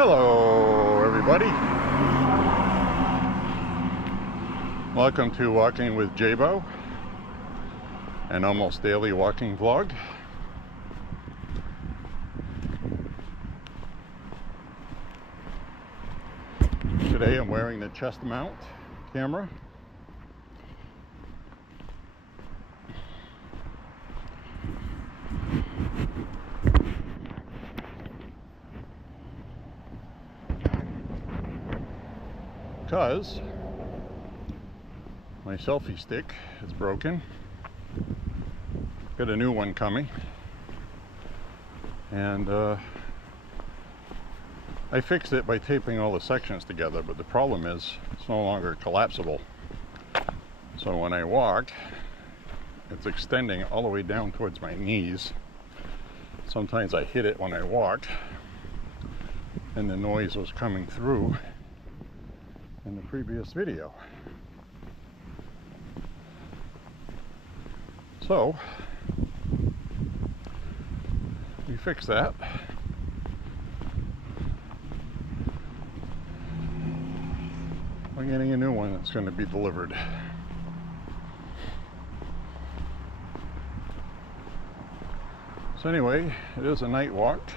Hello everybody, welcome to Walking with J.Beau, an almost daily walking vlog. Today I'm wearing the chest mount camera. Because my selfie stick is broken. Got a new one coming, and I fixed it by taping all the sections together, but the problem is it's no longer collapsible. So when I walk, it's extending all the way down towards my knees. Sometimes I hit it when I walk, and the noise was coming through in the previous video. So we fixed that. We're getting a new one that's going to be delivered. So anyway, it is a night walk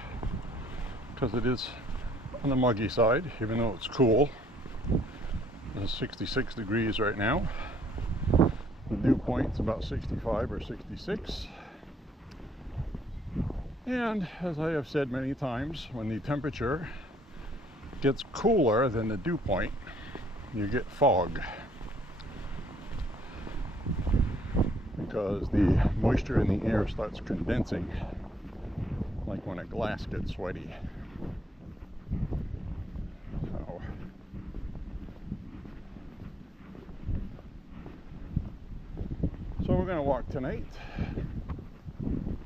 because it is on the muggy side, even though it's cool. It's 66 degrees right now. The dew point's about 65 or 66. And as I have said many times, when the temperature gets cooler than the dew point, you get fog. Because the moisture in the air starts condensing, like when a glass gets sweaty. So we're going to walk tonight. I'm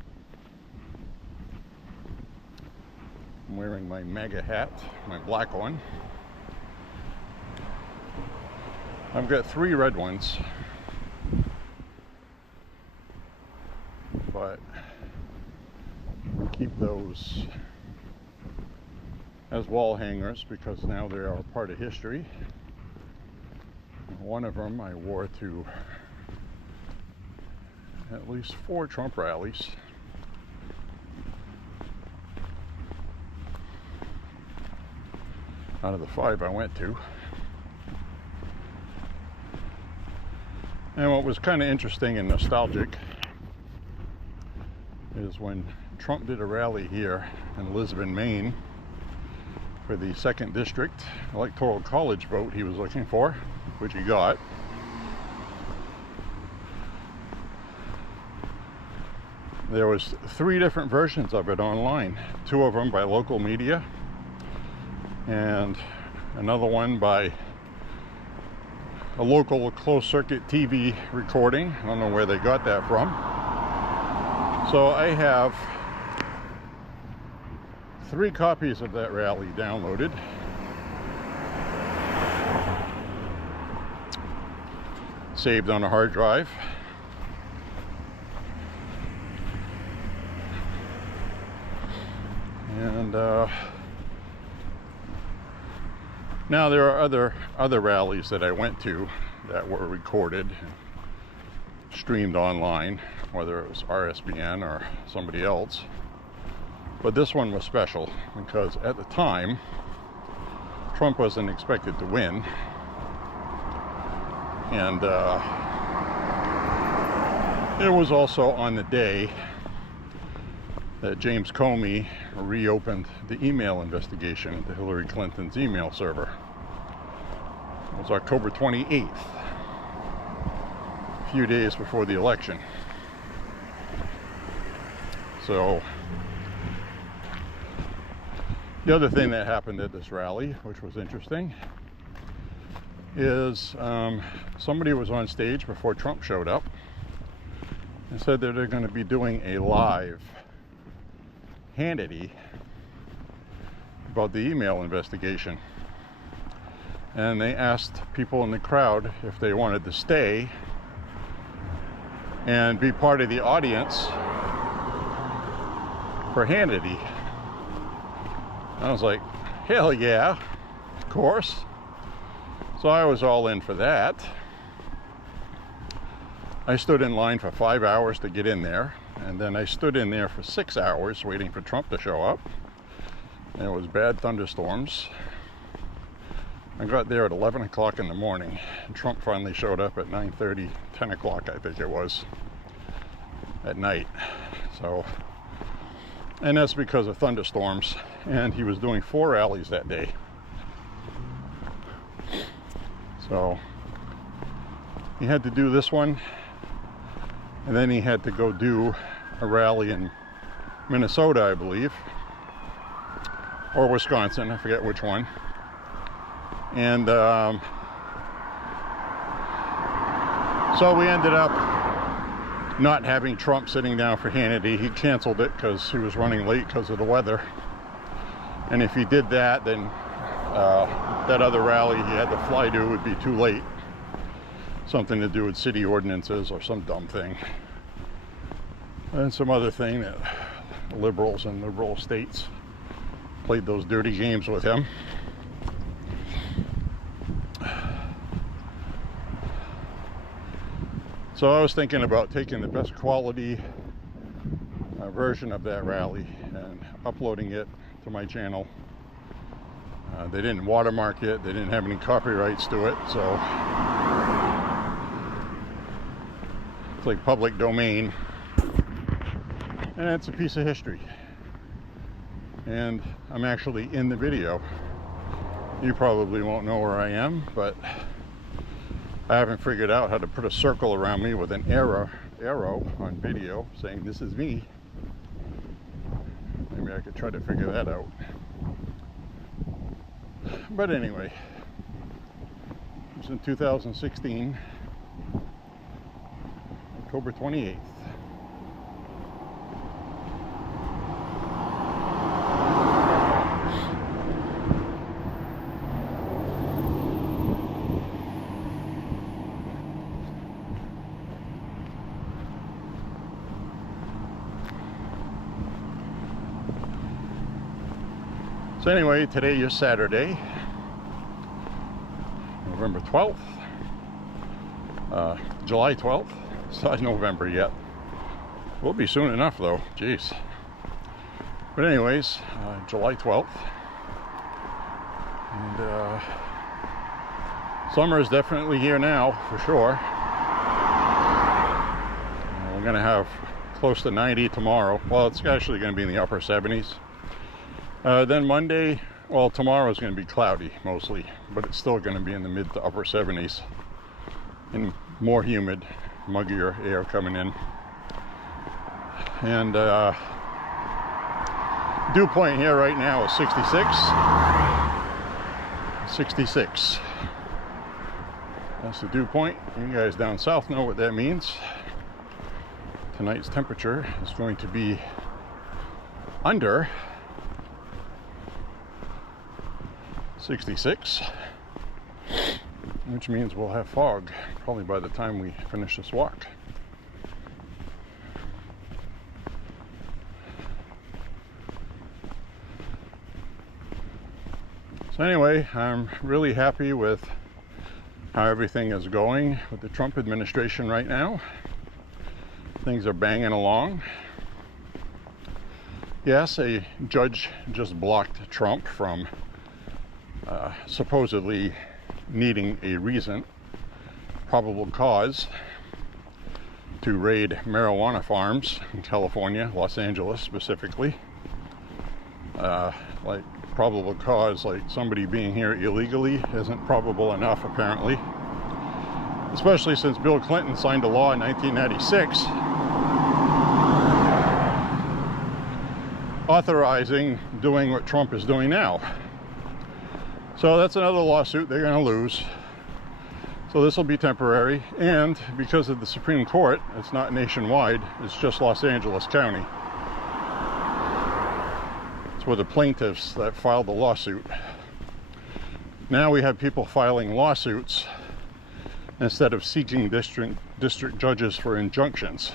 wearing my MAHA hat, my black one. I've got 3 red ones, but we keep those as wall hangers because now they are part of history. One of them I wore to at least 4 Trump rallies. Out of the 5 I went to. And what was kind of interesting and nostalgic is when Trump did a rally here in Lisbon, Maine for the 2nd District Electoral College vote he was looking for, which he got. There was 3 different versions of it online, 2 of them by local media and another one by a local closed-circuit TV recording. I don't know where they got that from. So I have 3 copies of that rally downloaded. Saved on a hard drive. And now there are other rallies that I went to that were recorded and streamed online, whether it was RSBN or somebody else. But this one was special because at the time Trump wasn't expected to win, and it was also on the day that James Comey reopened the email investigation into Hillary Clinton's email server. It was October 28th, a few days before the election. So the other thing that happened at this rally, which was interesting, is somebody was on stage before Trump showed up and said that they're going to be doing a live Hannity about the email investigation, and they asked people in the crowd if they wanted to stay and be part of the audience for Hannity. I was like, hell yeah, of course. So I was all in for that. I stood in line for 5 hours to get in there, and then I stood in there for 6 hours waiting for Trump to show up. And it was bad thunderstorms. I got there at 11 o'clock in the morning, and Trump finally showed up at 9:30, 10 o'clock I think it was, at night. So, and that's because of thunderstorms, and he was doing 4 rallies that day. So he had to do this one, and then he had to go do a rally in Minnesota, I believe, or Wisconsin, I forget which one. And so we ended up not having Trump sitting down for Hannity. He canceled it because he was running late because of the weather. And if he did that, then that other rally he had to fly to would be too late. Something to do with city ordinances or some dumb thing. And some other thing that liberals and liberal states played those dirty games with him. So I was thinking about taking the best quality version of that rally and uploading it to my channel. They didn't watermark it, they didn't have any copyrights to it, so it's like public domain, and it's a piece of history. And I'm actually in the video. You probably won't know where I am, but I haven't figured out how to put a circle around me with an arrow on video saying this is me. Maybe I could try to figure that out. But anyway, it was in 2016, October 28th. So anyway, today is Saturday, November 12th, July 12th. It's not November yet. Will be soon enough though, jeez. But anyways, July 12th. And summer is definitely here now, for sure. We're gonna have close to 90 tomorrow. Well, it's actually gonna be in the upper 70s. Then Monday, well, tomorrow is going to be cloudy mostly, but it's still going to be in the mid to upper 70s and more humid, muggier air coming in. And dew point here right now is 66. 66. That's the dew point. You guys down south know what that means. Tonight's temperature is going to be under 66, which means we'll have fog probably by the time we finish this walk. So anyway, I'm really happy with how everything is going with the Trump administration right now. Things are banging along. Yes, a judge just blocked Trump from supposedly needing a reason, probable cause, to raid marijuana farms in California, Los Angeles specifically. Like probable cause, like somebody being here illegally, isn't probable enough apparently. Especially since Bill Clinton signed a law in 1996 authorizing doing what Trump is doing now. So that's another lawsuit they're going to lose. So this will be temporary, and because of the Supreme Court, it's not nationwide, it's just Los Angeles County. It's where the plaintiffs that filed the lawsuit. Now we have people filing lawsuits instead of seeking district judges for injunctions.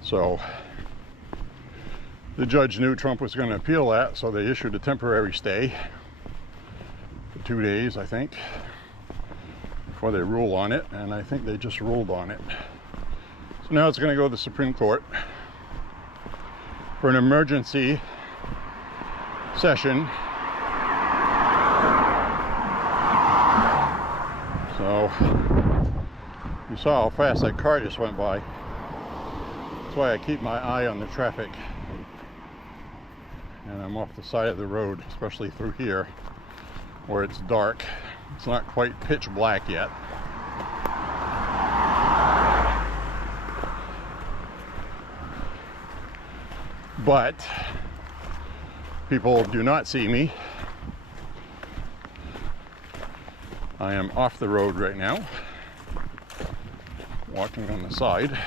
So The judge knew Trump was going to appeal that, so they issued a temporary stay for 2 days, I think, before they rule on it, and I think they just ruled on it. So now it's going to go to the Supreme Court for an emergency session. So you saw how fast that car just went by. That's why I keep my eye on the traffic. And I'm off the side of the road, especially through here where it's dark. It's not quite pitch black yet. But people do not see me. I am off the road right now, walking on the side.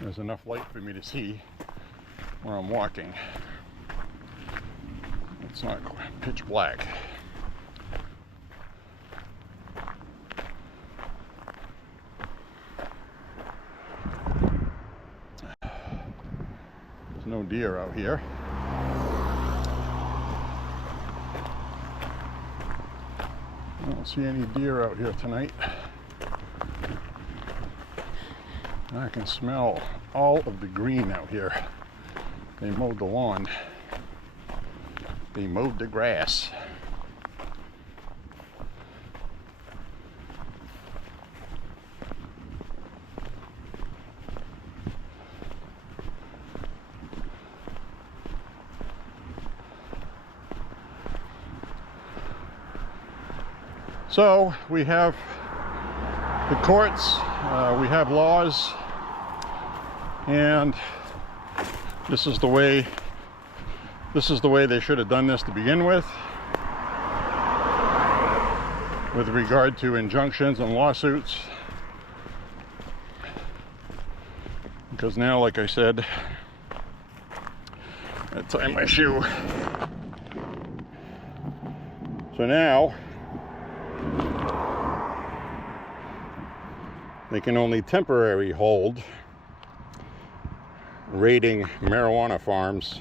There's enough light for me to see where I'm walking. It's not pitch black. There's no deer out here. I don't see any deer out here tonight. I can smell all of the green out here. They mowed the lawn. They mowed the grass. So we have the courts, we have laws, and this is the way they should have done this to begin with regard to injunctions and lawsuits. Because now, like I said, I tie my shoe. So now they can only temporarily hold raiding marijuana farms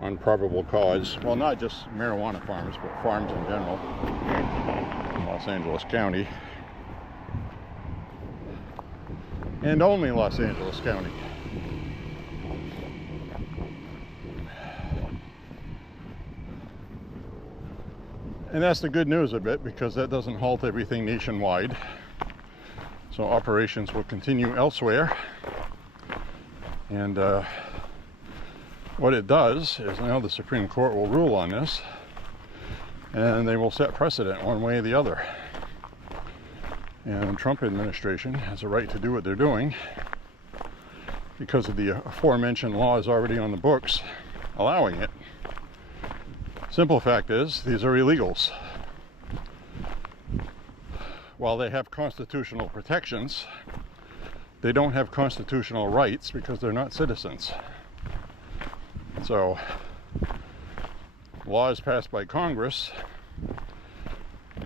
on probable cause. Well, not just marijuana farms, but farms in general in Los Angeles County. And only Los Angeles County. And that's the good news of it, because that doesn't halt everything nationwide. So operations will continue elsewhere. And what it does is now the Supreme Court will rule on this, and they will set precedent one way or the other. And the Trump administration has a right to do what they're doing because of the aforementioned laws already on the books allowing it. Simple fact is, these are illegals. While they have constitutional protections, they don't have constitutional rights because they're not citizens. So, laws passed by Congress,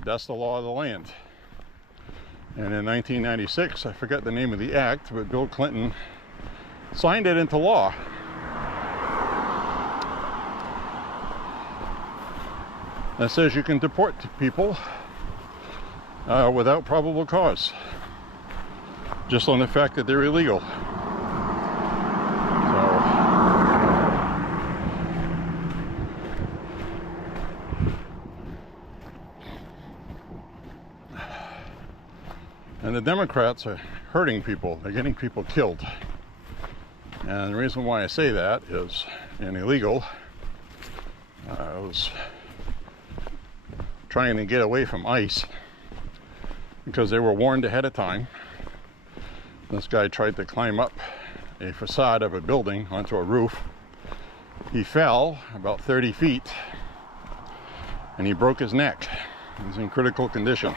that's the law of the land. And in 1996, I forget the name of the act, but Bill Clinton signed it into law. That says you can deport people without probable cause, just on the fact that they're illegal. And the Democrats are hurting people. They're getting people killed. And the reason why I say that is, in illegal, I was trying to get away from ICE because they were warned ahead of time. This guy tried to climb up a facade of a building onto a roof. He fell about 30 feet and he broke his neck. He's in critical condition.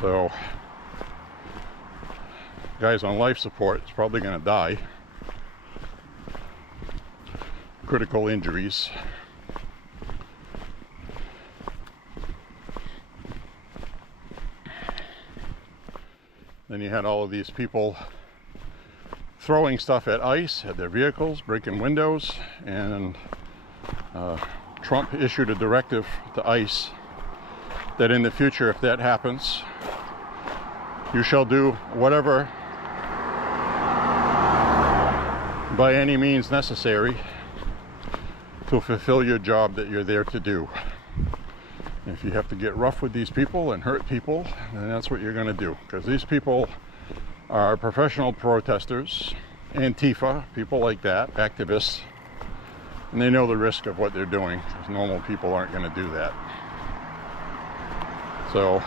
So, guy's on life support, is probably going to die. Critical injuries. Then you had all of these people throwing stuff at ICE, at their vehicles, breaking windows, and Trump issued a directive to ICE that in the future, if that happens, you shall do whatever by any means necessary to fulfill your job that you're there to do. If you have to get rough with these people and hurt people, then that's what you're going to do. Because these people are professional protesters, Antifa, people like that, activists, and they know the risk of what they're doing, because normal people aren't going to do that. So,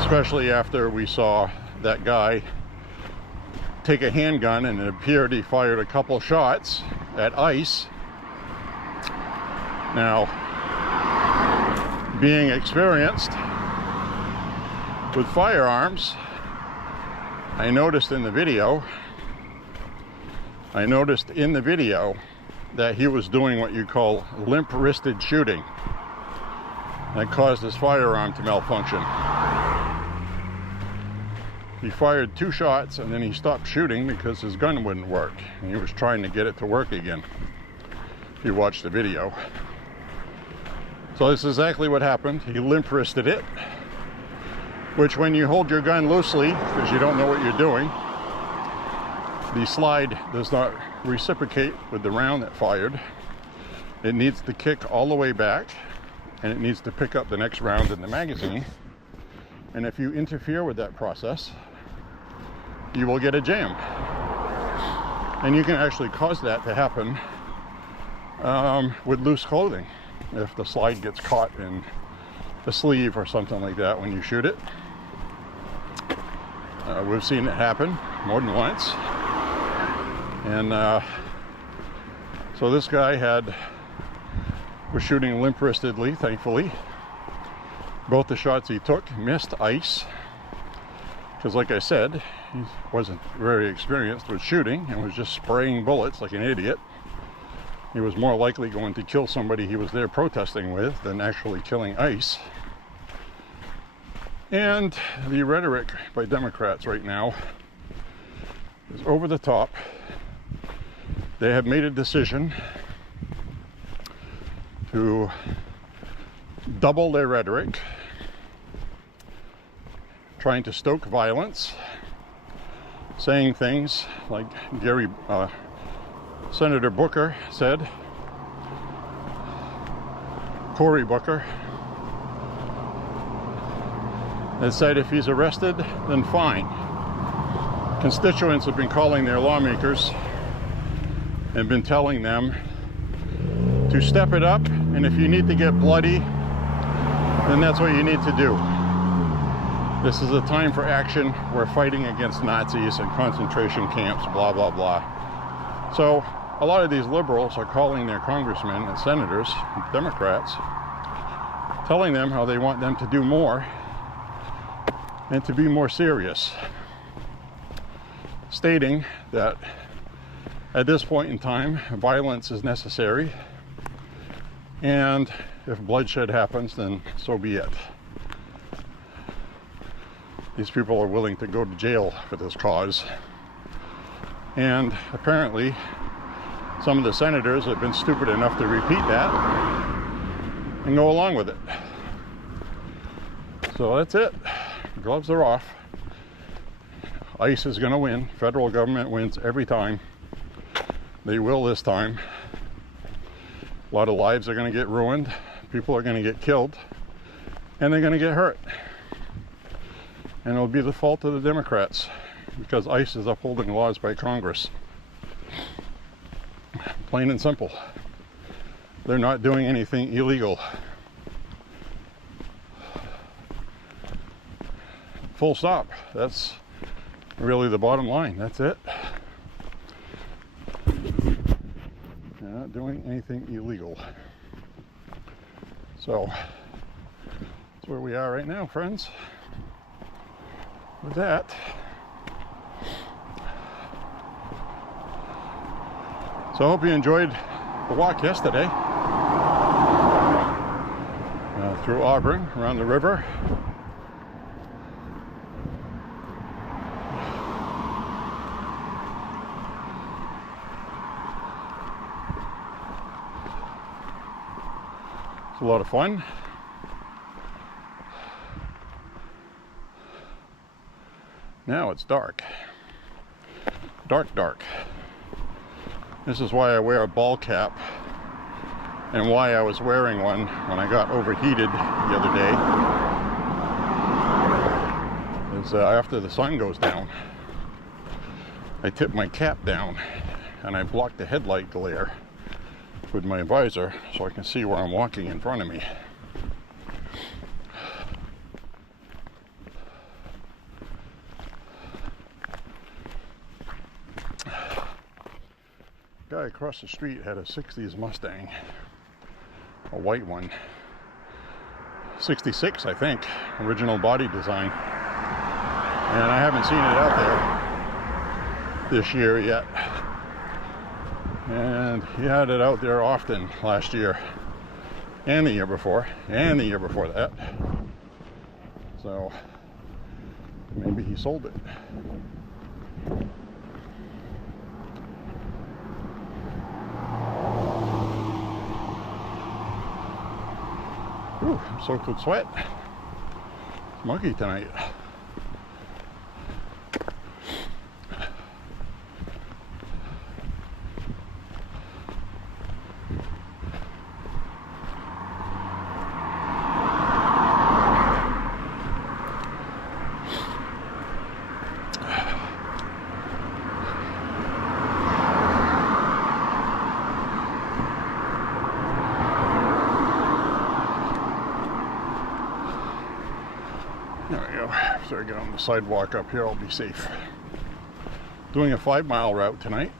especially after we saw that guy take a handgun and it appeared he fired a couple shots at ICE. Now, being experienced with firearms, I noticed in the video that he was doing what you call limp-wristed shooting. That caused his firearm to malfunction. He fired 2 shots and then he stopped shooting because his gun wouldn't work. And he was trying to get it to work again. If you watch the video. So this is exactly what happened. He limp-wristed it, which when you hold your gun loosely, because you don't know what you're doing, the slide does not reciprocate with the round that fired. It needs to kick all the way back, and it needs to pick up the next round in the magazine. And if you interfere with that process, you will get a jam. And you can actually cause that to happen with loose clothing. If the slide gets caught in the sleeve or something like that when you shoot it. We've seen it happen more than once. And so this guy was shooting limp-wristedly, thankfully. Both the shots he took missed ICE, because like I said, he wasn't very experienced with shooting and was just spraying bullets like an idiot. He was more likely going to kill somebody he was there protesting with than actually killing ICE. And the rhetoric by Democrats right now is over the top. They have made a decision to double their rhetoric, trying to stoke violence, saying things like Senator Booker said, Cory Booker, that said if he's arrested, then fine. Constituents have been calling their lawmakers and been telling them to step it up, and if you need to get bloody, then that's what you need to do. This is a time for action. We're fighting against Nazis and concentration camps, blah, blah, blah. So a lot of these liberals are calling their congressmen and senators, Democrats, telling them how they want them to do more and to be more serious, stating that at this point in time, violence is necessary, and if bloodshed happens, then so be it. These people are willing to go to jail for this cause. And apparently, some of the senators have been stupid enough to repeat that and go along with it. So that's it. Gloves are off. ICE is going to win. Federal government wins every time. They will this time. A lot of lives are going to get ruined. People are going to get killed. And they're going to get hurt. And it'll be the fault of the Democrats, because ICE is upholding laws by Congress. Plain and simple. They're not doing anything illegal. Full stop. That's really the bottom line. That's it. They're not doing anything illegal. So that's where we are right now, friends. With that, so I hope you enjoyed the walk yesterday through Auburn, around the river. It's a lot of fun. Now it's dark. Dark. This is why I wear a ball cap, and why I was wearing one when I got overheated the other day. Is after the sun goes down, I tip my cap down and I block the headlight glare with my visor so I can see where I'm walking in front of me. Guy across the street had a 60s Mustang, a white one, 66 I think, original body design, and I haven't seen it out there this year yet, and he had it out there often last year and the year before and the year before that, so maybe he sold it. Ooh, I'm soaked with sweat. It's muggy tonight. There we go. After I get on the sidewalk up here, I'll be safe. Doing a 5-mile route tonight.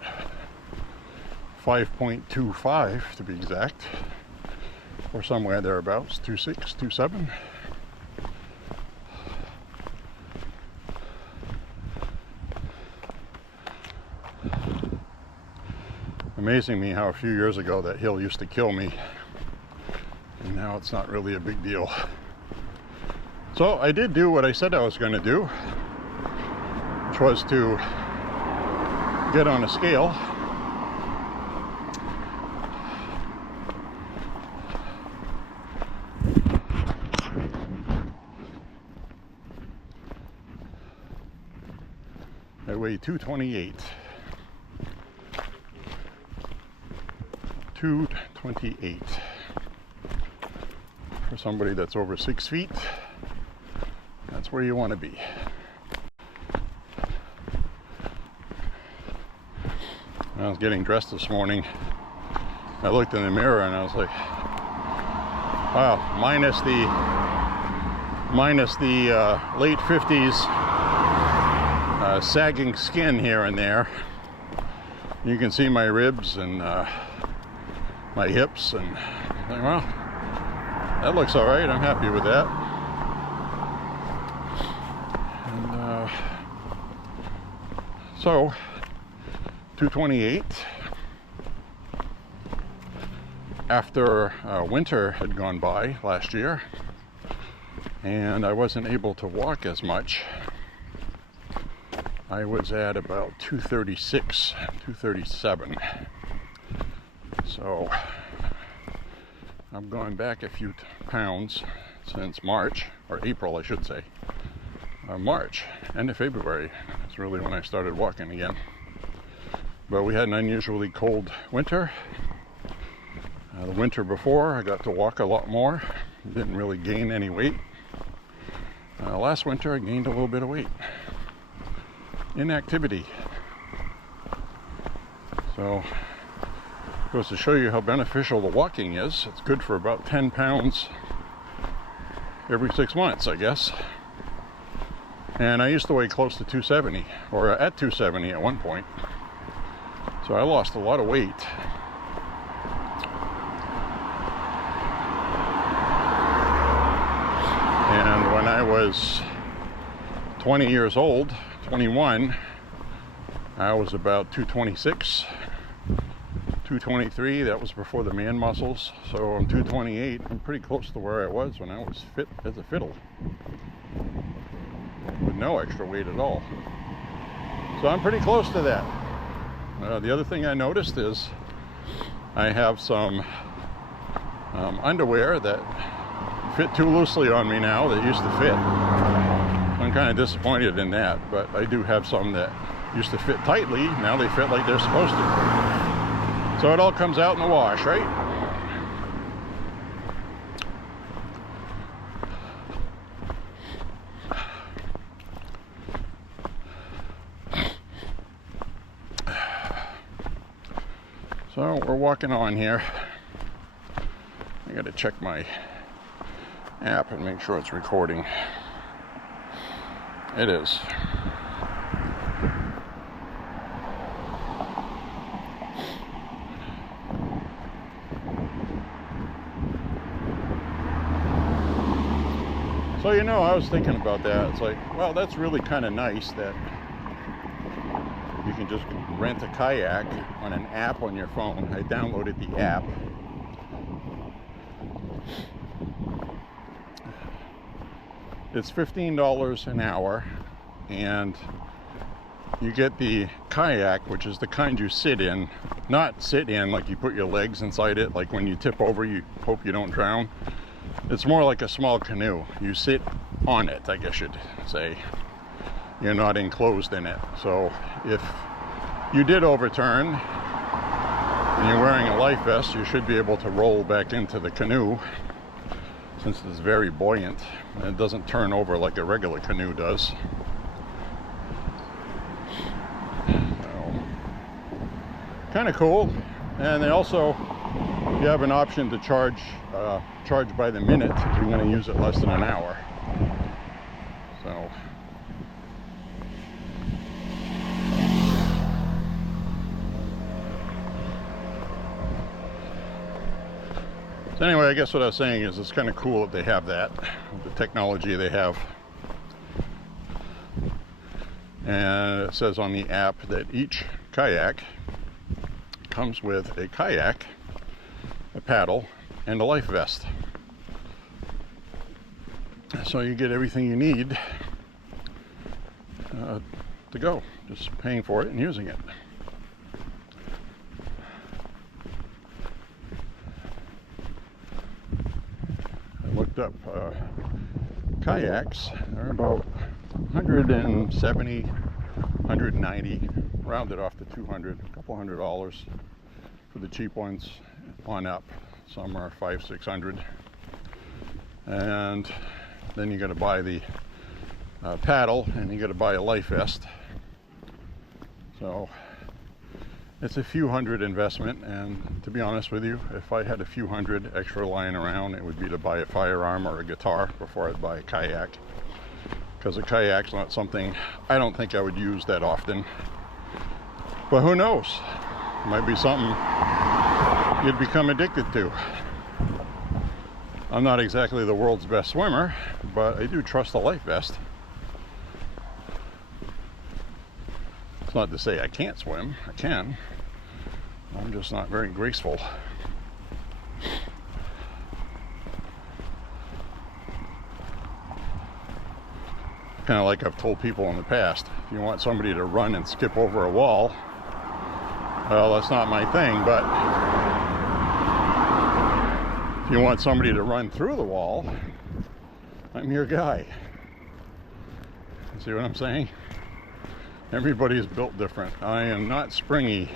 5.25 to be exact. Or somewhere thereabouts. 26, 27. Amazing me how a few years ago that hill used to kill me. And now it's not really a big deal. So I did do what I said I was going to do, which was to get on a scale I weigh 228. 228 for somebody that's over 6 feet. That's where you want to be. When I was getting dressed this morning, I looked in the mirror and I was like, wow, minus the late 50s sagging skin here and there. You can see my ribs and my hips, and I'm like, well, that looks all right. I'm happy with that. So, 228, after winter had gone by last year, and I wasn't able to walk as much, I was at about 236, 237. So, I'm going back a few pounds since March, or April I should say. March, end of February is really when I started walking again. But we had an unusually cold winter. The winter before, I got to walk a lot more. Didn't really gain any weight. Last winter, I gained a little bit of weight. Inactivity. So, goes to show you how beneficial the walking is. It's good for about 10 pounds every 6 months, I guess. And I used to weigh close to 270, or at 270 at one point. So I lost a lot of weight. And when I was 20 years old, 21, I was about 226, 223. That was before the man muscles. So I'm 228. I'm pretty close to where I was when I was fit as a fiddle, with no extra weight at all. So I'm pretty close to that. The other thing I noticed is I have some underwear that fit too loosely on me now that used to fit. I'm kind of disappointed in that, but I do have some that used to fit tightly. Now they fit like they're supposed to. So it all comes out in the wash, right? So we're walking on here. I gotta check my app and make sure it's recording. It is. So, you know, I was thinking about that. It's like, well, that's really kind of nice that you can just rent a kayak on an app on your phone. I downloaded the app. It's $15 an hour, and you get the kayak, which is the kind you sit in. Not sit in like you put your legs inside it, like when you tip over you hope you don't drown. It's more like a small canoe. You sit on it, I guess you'd say. You're not enclosed in it. So if you did overturn and you're wearing a life vest, you should be able to roll back into the canoe, since it's very buoyant and it doesn't turn over like a regular canoe does. So, kind of cool. And they also, you have an option to charge by the minute if you're going to use it less than an hour. So anyway, I guess what I was saying is it's kind of cool that they have that, the technology they have. And it says on the app that each kayak comes with a kayak, a paddle, and a life vest. So you get everything you need to go, just paying for it and using it. I looked up kayaks. They're about 170, 190, rounded off to 200, a couple $100 for the cheap ones on up. Some are 500, 600. And then you got to buy the paddle, and you got to buy a life vest. So it's a few hundred investment, and to be honest with you, if I had a few hundred extra lying around, it would be to buy a firearm or a guitar before I'd buy a kayak, because a kayak's not something I don't think I would use that often. But who knows? It might be something you'd become addicted to. I'm not exactly the world's best swimmer, but I do trust a life vest. It's not to say I can't swim. I can. I'm just not very graceful. Kind of like I've told people in the past, if you want somebody to run and skip over a wall, well, that's not my thing, but if you want somebody to run through the wall, I'm your guy. See what I'm saying? Everybody is built different. I am not springy.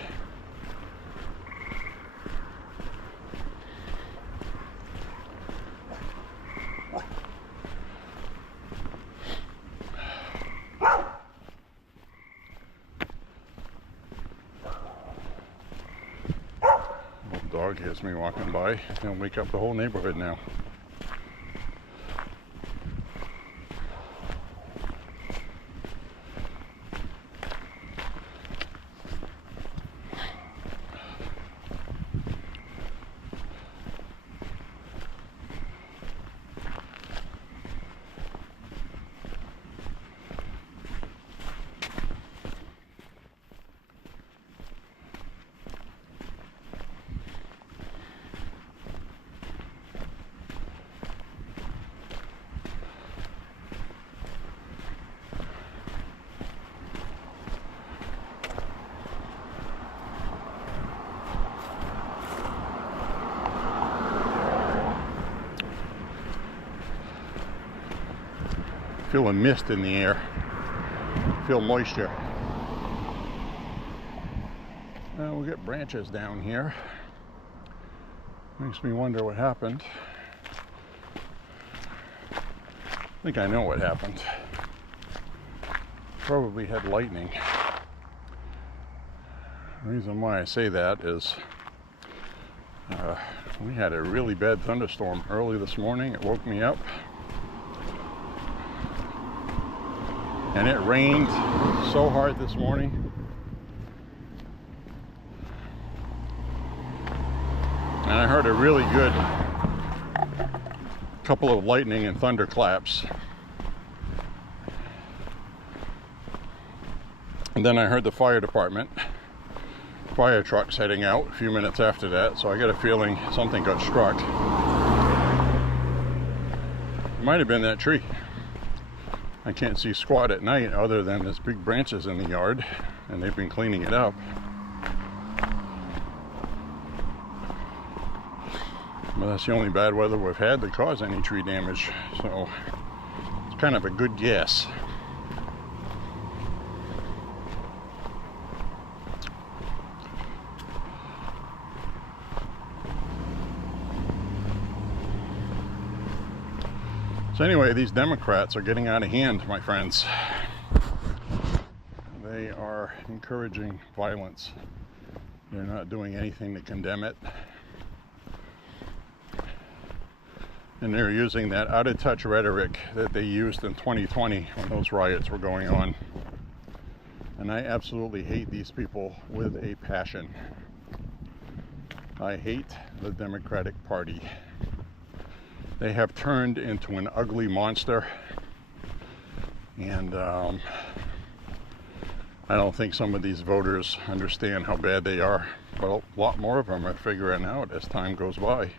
Little dog hears me walking by. He'll wake up the whole neighborhood now. feel a mist in the air. I feel moisture. We'll get branches down here. Makes me wonder what happened. I think I know what happened. Probably had lightning. The reason why I say that is we had a really bad thunderstorm early this morning. It woke me up. And it rained so hard this morning. And I heard a really good couple of lightning and thunder claps. And then I heard the fire department, fire trucks heading out a few minutes after that, so I got a feeling something got struck. It might have been that tree. I can't see squat at night other than there's big branches in the yard, and they've been cleaning it up. But that's the only bad weather we've had that caused any tree damage, so it's kind of a good guess. So anyway, these Democrats are getting out of hand, my friends. They are encouraging violence. They're not doing anything to condemn it. And they're using that out-of-touch rhetoric that they used in 2020 when those riots were going on. And I absolutely hate these people with a passion. I hate the Democratic Party. They have turned into an ugly monster, and I don't think some of these voters understand how bad they are, but a lot more of them are figuring out as time goes by.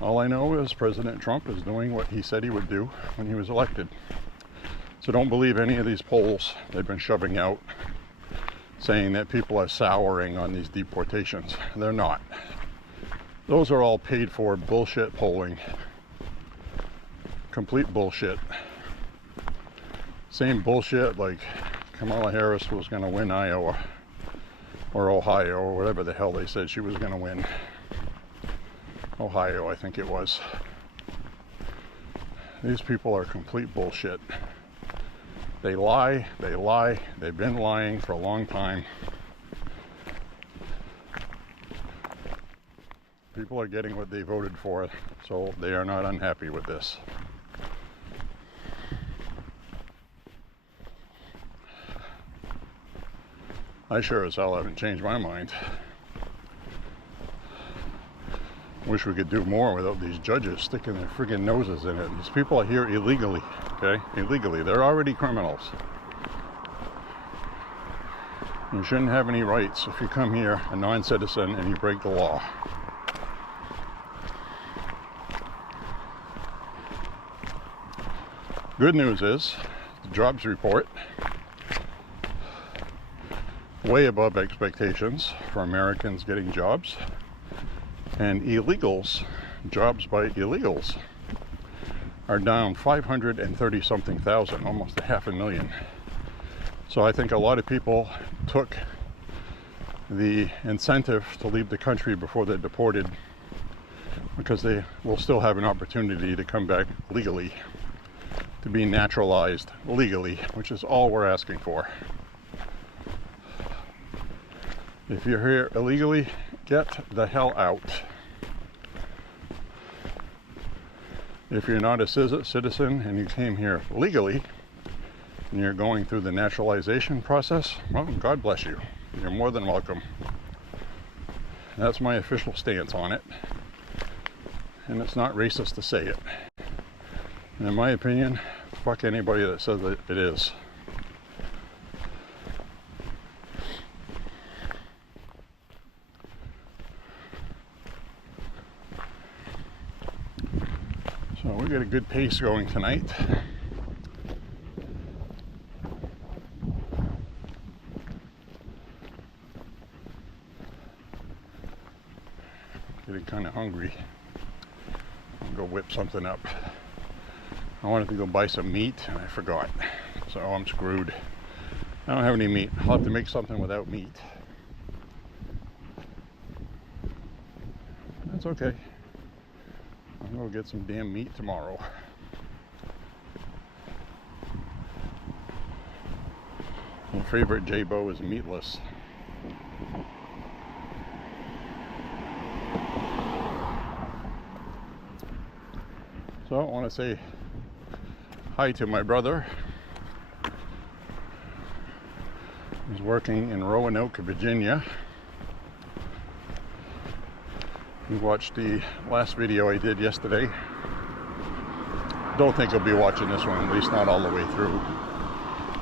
All I know is President Trump is doing what he said he would do when he was elected. So don't believe any of these polls they've been shoving out saying that people are souring on these deportations. They're not. Those are all paid for bullshit polling. Complete bullshit. Same bullshit like Kamala Harris was going to win Iowa or Ohio or whatever the hell they said she was going to win. Ohio, I think it was. These people are complete bullshit. They lie, they've been lying for a long time. People are getting what they voted for, so they are not unhappy with this. I sure as hell haven't changed my mind. Wish we could do more without these judges sticking their friggin' noses in it. These people are here illegally, okay? Illegally. They're already criminals. You shouldn't have any rights if you come here a non-citizen and you break the law. Good news is, the jobs report, way above expectations for Americans getting jobs. And illegals, jobs by illegals, are down 530 something thousand, almost 500,000. So I think a lot of people took the incentive to leave the country before they're deported because they will still have an opportunity to come back legally, to be naturalized legally, which is all we're asking for. If you're here illegally, get the hell out. If you're not a citizen and you came here legally and you're going through the naturalization process, well, God bless you. You're more than welcome. That's my official stance on it. And it's not racist to say it. And in my opinion, fuck anybody that says that it is. So we got a good pace going tonight. Getting kind of hungry. I'll go whip something up. I wanted to go buy some meat and I forgot. So I'm screwed. I don't have any meat. I'll have to make something without meat. That's okay. I'm gonna get some damn meat tomorrow. My favorite J.Beau is meatless. So I want to say hi to my brother. He's working in Roanoke, Virginia. He watched the last video I did yesterday. Don't think he'll be watching this one, at least not all the way through.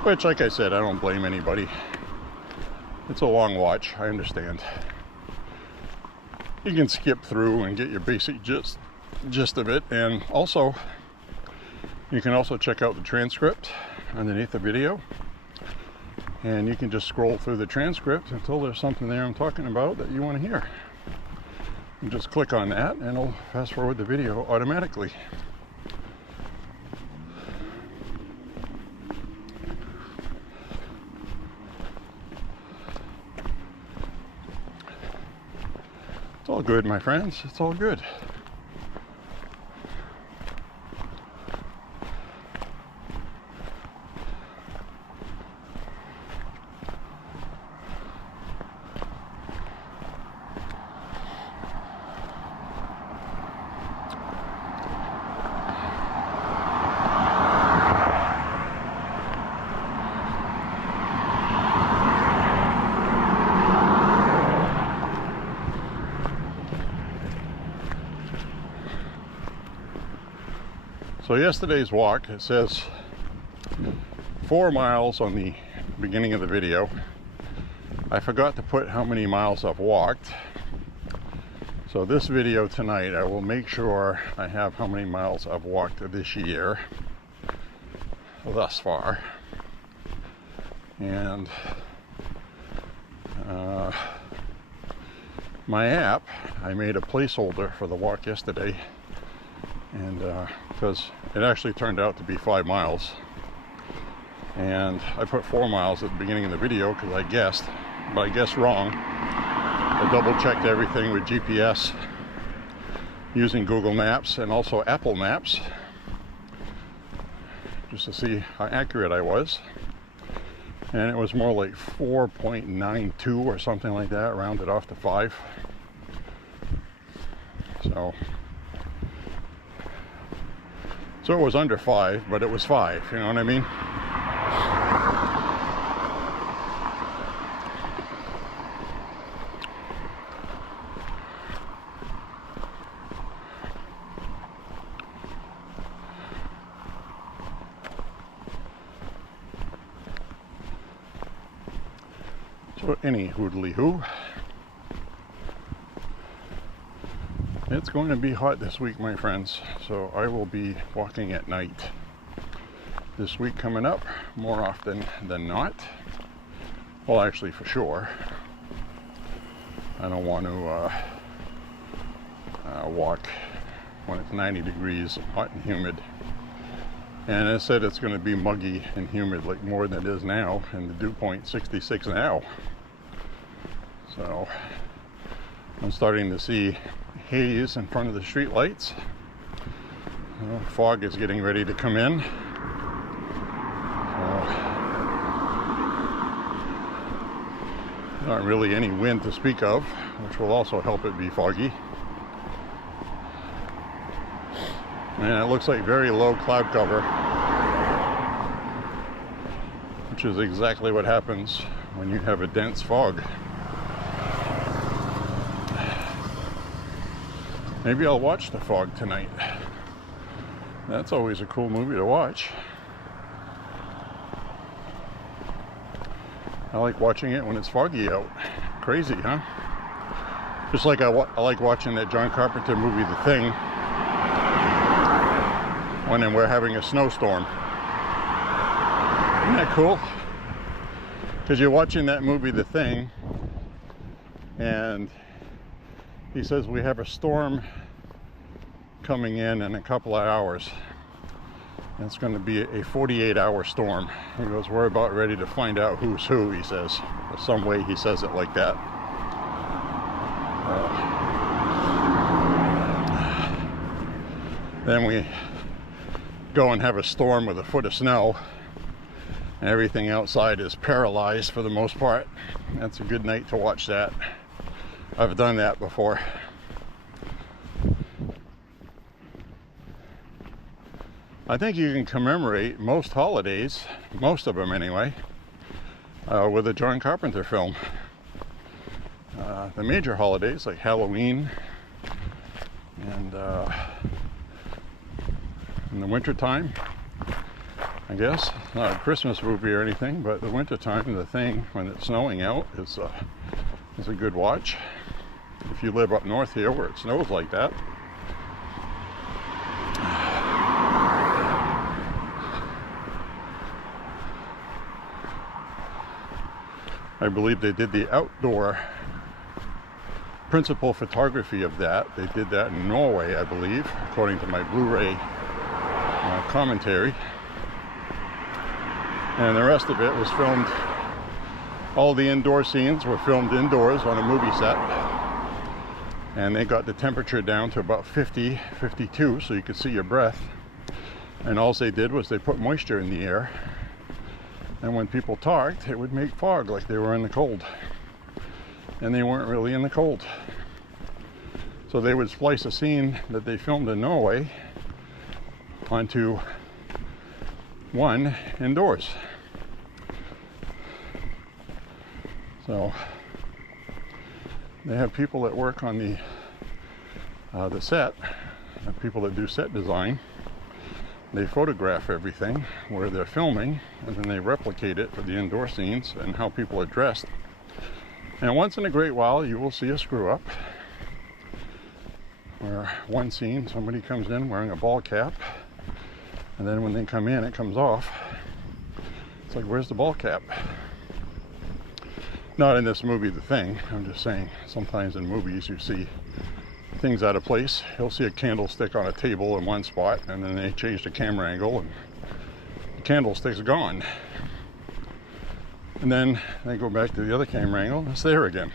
Which, like I said, I don't blame anybody. It's a long watch, I understand. You can skip through and get your basic gist of it, and also you can also check out the transcript underneath the video, and you can just scroll through the transcript until there's something there I'm talking about that you want to hear. You just click on that and it'll fast forward the video automatically. It's all good, my friends. It's all good. So yesterday's walk, it says 4 miles on the beginning of the video. I forgot to put how many miles I've walked. So this video tonight, I will make sure I have how many miles I've walked this year thus far. And my app, I made a placeholder for the walk yesterday, and because it actually turned out to be 5 miles, and I put 4 miles at the beginning of the video because I guessed, but I guessed wrong. I double checked everything with GPS using Google Maps and also Apple Maps just to see how accurate I was, and it was more like 4.92 or something like that, rounded off to 5. So it was under 5, but it was 5, you know what I mean? So any hoodly hoo. It's going to be hot this week, my friends, so I will be walking at night this week coming up more often than not. Well, actually, for sure. I don't want to walk when it's 90 degrees, hot and humid. And it said it's going to be muggy and humid, like more than it is now, and the dew point 66 now. So I'm starting to see haze in front of the street lights. Fog is getting ready to come in. Not really any wind to speak of, which will also help it be foggy. And it looks like very low cloud cover, which is exactly what happens when you have a dense fog. Maybe I'll watch The Fog tonight. That's always a cool movie to watch. I like watching it when it's foggy out. Crazy, huh? Just like I like watching that John Carpenter movie, The Thing, when we're having a snowstorm. Isn't that cool? Because you're watching that movie, The Thing, and He says we have a storm coming in a couple of hours. It's going to be a 48-hour storm. He goes, we're about ready to find out who's who, he says. There's some way he says it like that. Then we go and have a storm with a foot of snow. And everything outside is paralyzed for the most part. That's a good night to watch that. I've done that before. I think you can commemorate most holidays, most of them anyway, with a John Carpenter film. The major holidays like Halloween and in the winter time, I guess. Not a Christmas movie or anything, but the winter time, the Thing, when it's snowing out, is a good watch. If you live up north here where it snows like that. I believe they did the outdoor principal photography of that. They did that in Norway, I believe, according to my Blu-ray commentary. And the rest of it was filmed, all the indoor scenes were filmed indoors on a movie set. And they got the temperature down to about 50, 52, so you could see your breath. And all they did was they put moisture in the air. And when people talked, it would make fog like they were in the cold. And they weren't really in the cold. So they would splice a scene that they filmed in Norway onto one indoors. So they have people that work on the set, people that do set design. They photograph everything where they're filming, and then they replicate it for the indoor scenes and how people are dressed. And once in a great while, you will see a screw up where one scene somebody comes in wearing a ball cap, and then when they come in, it comes off. It's like, where's the ball cap? Not in this movie, The Thing. I'm just saying, sometimes in movies you see things out of place. You'll see a candlestick on a table in one spot, and then they change the camera angle and the candlestick's gone. And then they go back to the other camera angle and it's there again.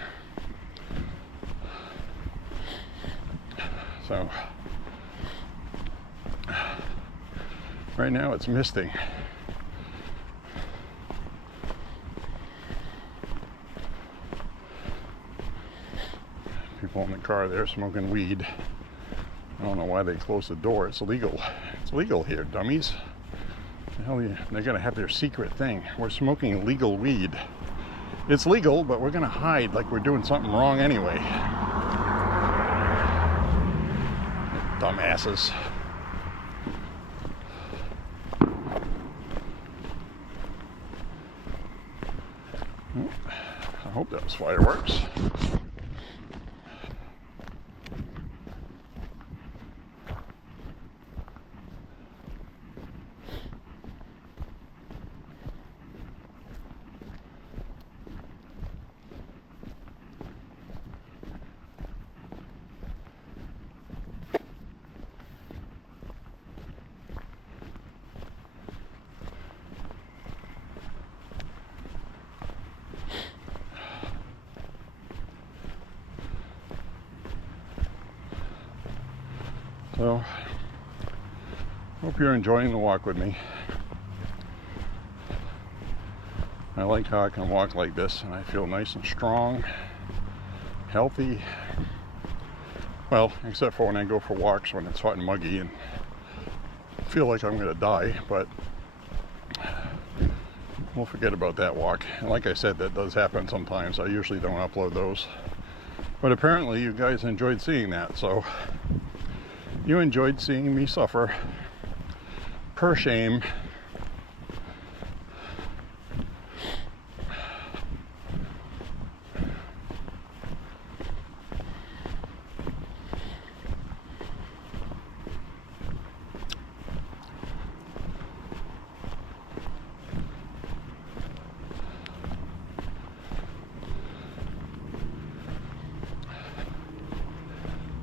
So right now it's misting. People in the car there smoking weed. I don't know why they closed the door. It's illegal. It's legal here, dummies. The hell they're gonna have their secret thing. We're smoking legal weed. It's legal, but we're gonna hide like we're doing something wrong anyway. Dumbasses. I hope that was fireworks. So, hope you're enjoying the walk with me. I like how I can walk like this and I feel nice and strong, healthy. Well, except for when I go for walks when it's hot and muggy and feel like I'm gonna die, but we'll forget about that walk. And like I said, that does happen sometimes. I usually don't upload those. But apparently you guys enjoyed seeing that, so you enjoyed seeing me suffer. Per shame.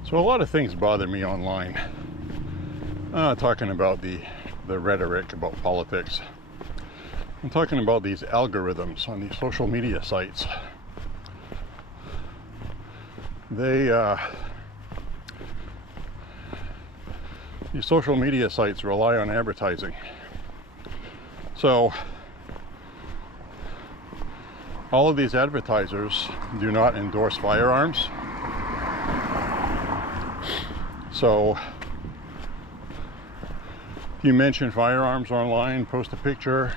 So a lot of things bother me online. Talking about the rhetoric about politics. I'm talking about these algorithms on these social media sites. These social media sites rely on advertising. So all of these advertisers do not endorse firearms. So if you mention firearms online, post a picture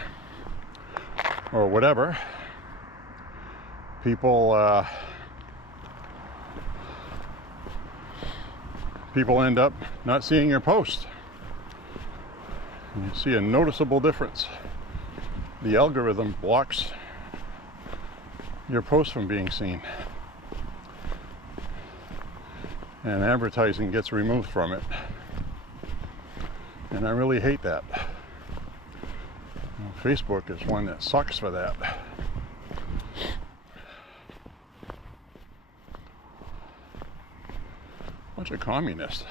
or whatever, people end up not seeing your post. And you see a noticeable difference. The algorithm blocks your post from being seen, and advertising gets removed from it. And I really hate that. Facebook is one that sucks for that. Bunch of communists.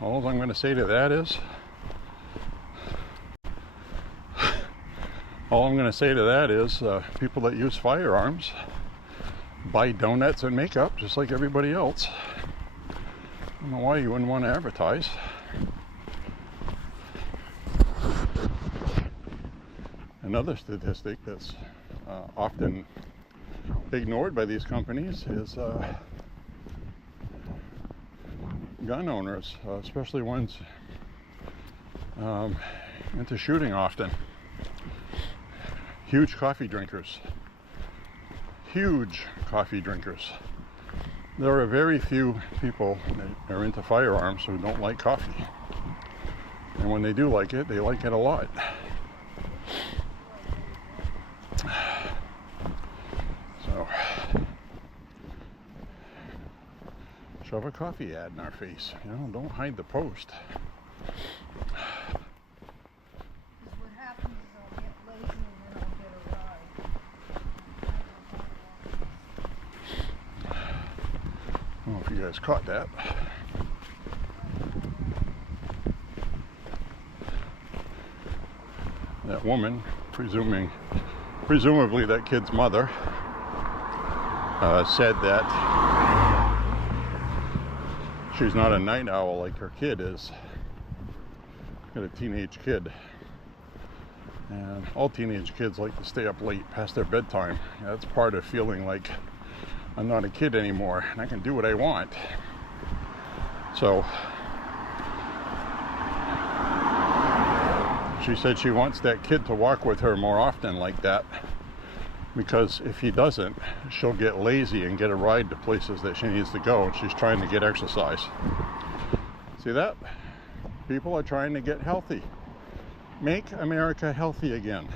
All I'm going to say to that is, people that use firearms buy donuts and makeup just like everybody else. I don't know why you wouldn't want to advertise. Another statistic that's often ignored by these companies is gun owners, especially ones into shooting often. Huge coffee drinkers. There are very few people that are into firearms who don't like coffee. And when they do like it, they like it a lot. So, shove a coffee ad in our face. You know, don't hide the post. What happens is I'll get lazy and then I'll get a ride. I don't know if you guys caught that. That woman, presumably that kid's mother, said that she's not a night owl like her kid is. Got a teenage kid. And all teenage kids like to stay up late past their bedtime. That's part of feeling like I'm not a kid anymore and I can do what I want. So she said she wants that kid to walk with her more often like that, because if he doesn't, she'll get lazy and get a ride to places that she needs to go, and she's trying to get exercise. See that? People are trying to get healthy. Make America healthy again.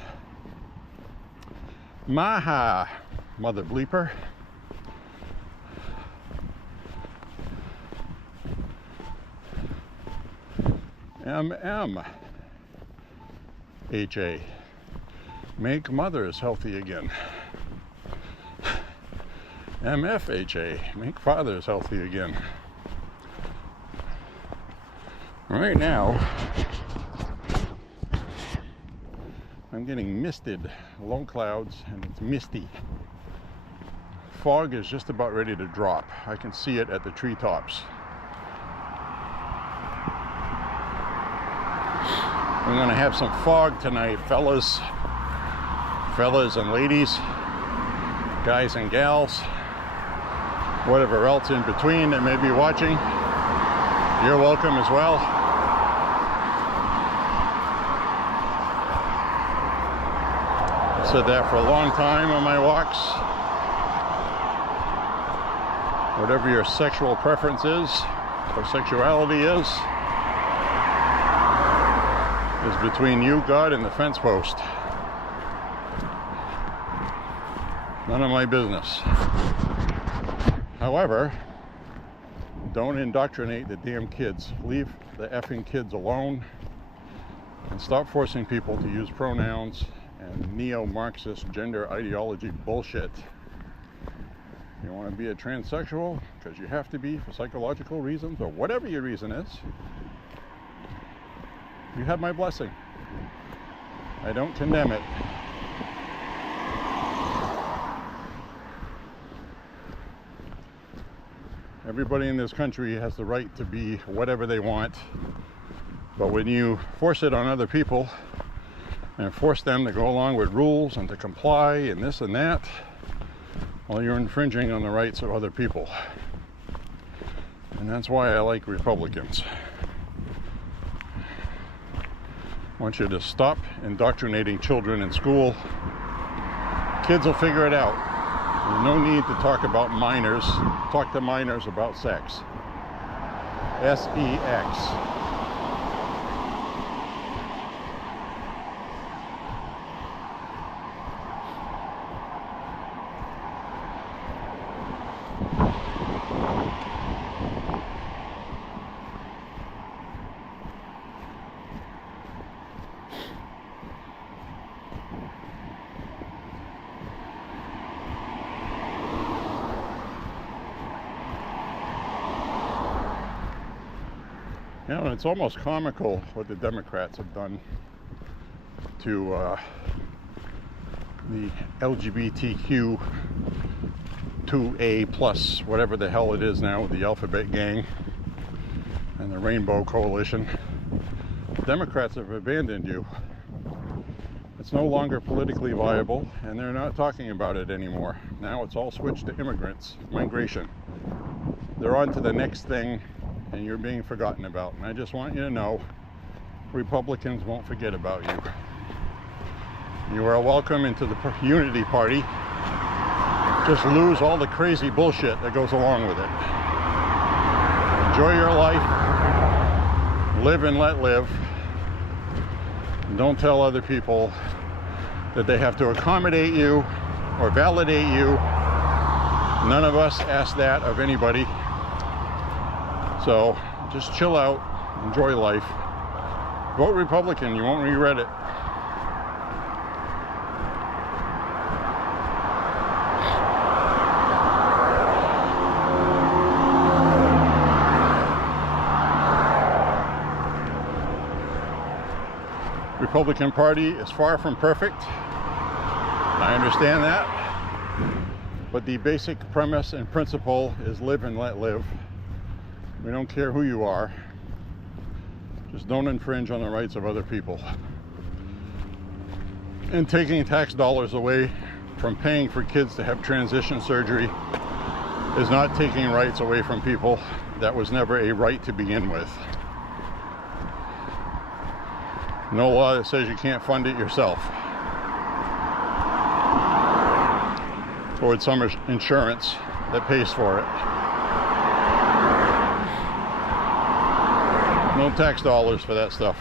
MAHA, mother bleeper. MMHA, make mothers healthy again. MFHA, make fathers healthy again. Right now, I'm getting misted, low clouds, and it's misty. Fog is just about ready to drop. I can see it at the treetops. We're gonna have some fog tonight, fellas and ladies, guys and gals, whatever else in between that may be watching. You're welcome as well. I've said that for a long time on my walks. Whatever your sexual preference is, or sexuality is between you, God, and the fence post. None of my business. However, don't indoctrinate the damn kids. Leave the effing kids alone and stop forcing people to use pronouns and neo-Marxist gender ideology bullshit. You want to be a transsexual because you have to be for psychological reasons or whatever your reason is. You have my blessing. I don't condemn it. Everybody in this country has the right to be whatever they want. But when you force it on other people and force them to go along with rules and to comply and this and that, well, you're infringing on the rights of other people. And that's why I like Republicans. I want you to stop indoctrinating children in school. Kids will figure it out. There's no need to talk about minors. Talk to minors about sex. S-E-X. You know, it's almost comical what the Democrats have done to the LGBTQ 2A plus, whatever the hell it is now, with the Alphabet Gang and the Rainbow Coalition. Democrats have abandoned you. It's no longer politically viable, and they're not talking about it anymore. Now it's all switched to immigrants, migration. They're on to the next thing, and you're being forgotten about. And I just want you to know, Republicans won't forget about you. You are welcome into the Unity Party. Just lose all the crazy bullshit that goes along with it. Enjoy your life. Live and let live. And don't tell other people that they have to accommodate you or validate you. None of us ask that of anybody. So just chill out, enjoy life. Vote Republican, you won't regret it. Republican Party is far from perfect. I understand that. But the basic premise and principle is live and let live. We don't care who you are. Just don't infringe on the rights of other people. And taking tax dollars away from paying for kids to have transition surgery is not taking rights away from people. That was never a right to begin with. No law that says you can't fund it yourself. Towards some insurance that pays for it. No tax dollars for that stuff.